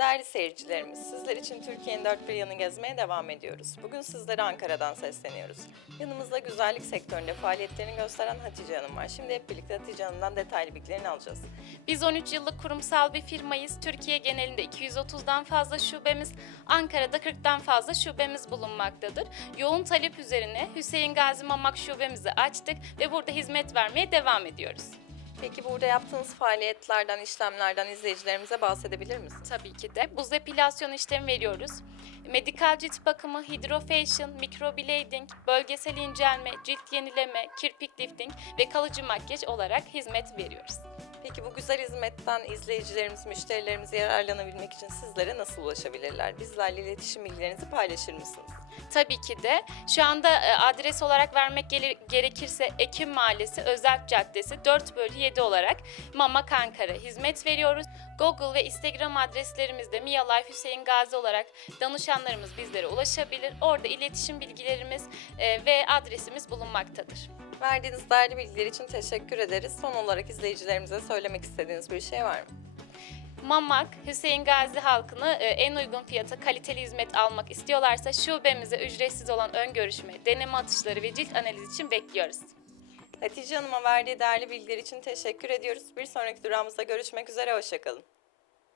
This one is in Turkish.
Değerli seyircilerimiz, sizler için Türkiye'nin dört bir yanı gezmeye devam ediyoruz. Bugün sizlere Ankara'dan sesleniyoruz. Yanımızda güzellik sektöründe faaliyetlerini gösteren Hatice Hanım var. Şimdi hep birlikte Hatice Hanım'dan detaylı bilgilerini alacağız. Biz 13 yıllık kurumsal bir firmayız. Türkiye genelinde 230'dan fazla şubemiz, Ankara'da 40'tan fazla şubemiz bulunmaktadır. Yoğun talep üzerine Hüseyin Gazi Mamak şubemizi açtık ve burada hizmet vermeye devam ediyoruz. Peki burada yaptığınız faaliyetlerden, işlemlerden izleyicilerimize bahsedebilir misiniz? Tabii ki de buz epilasyon işlemi veriyoruz. Medikal cilt bakımı, hydrofacial, microblading, bölgesel incelme, cilt yenileme, kirpik lifting ve kalıcı makyaj olarak hizmet veriyoruz. Peki bu güzel hizmetten izleyicilerimiz, müşterilerimiz yararlanabilmek için sizlere nasıl ulaşabilirler? Bizlerle iletişim bilgilerinizi paylaşır mısınız? Tabii ki de. Şu anda e, adres olarak vermek gerekirse Ekim Mahallesi Özalp Caddesi 4 bölü 7 olarak Mamak Ankara hizmet veriyoruz. Google ve Instagram adreslerimizde Mia Life Hüseyin Gazi olarak danışanlarımız bizlere ulaşabilir. Orada iletişim bilgilerimiz e, ve adresimiz bulunmaktadır. Verdiğiniz değerli bilgiler için teşekkür ederiz. Son olarak izleyicilerimize söylemek istediğiniz bir şey var mı? Mamak, Hüseyin Gazi halkını e, en uygun fiyata kaliteli hizmet almak istiyorlarsa şubemize ücretsiz olan ön görüşme, deneme atışları ve cilt analizi için bekliyoruz. Hatice Hanım'a verdiği değerli bilgiler için teşekkür ediyoruz. Bir sonraki durağımızda görüşmek üzere, hoşçakalın.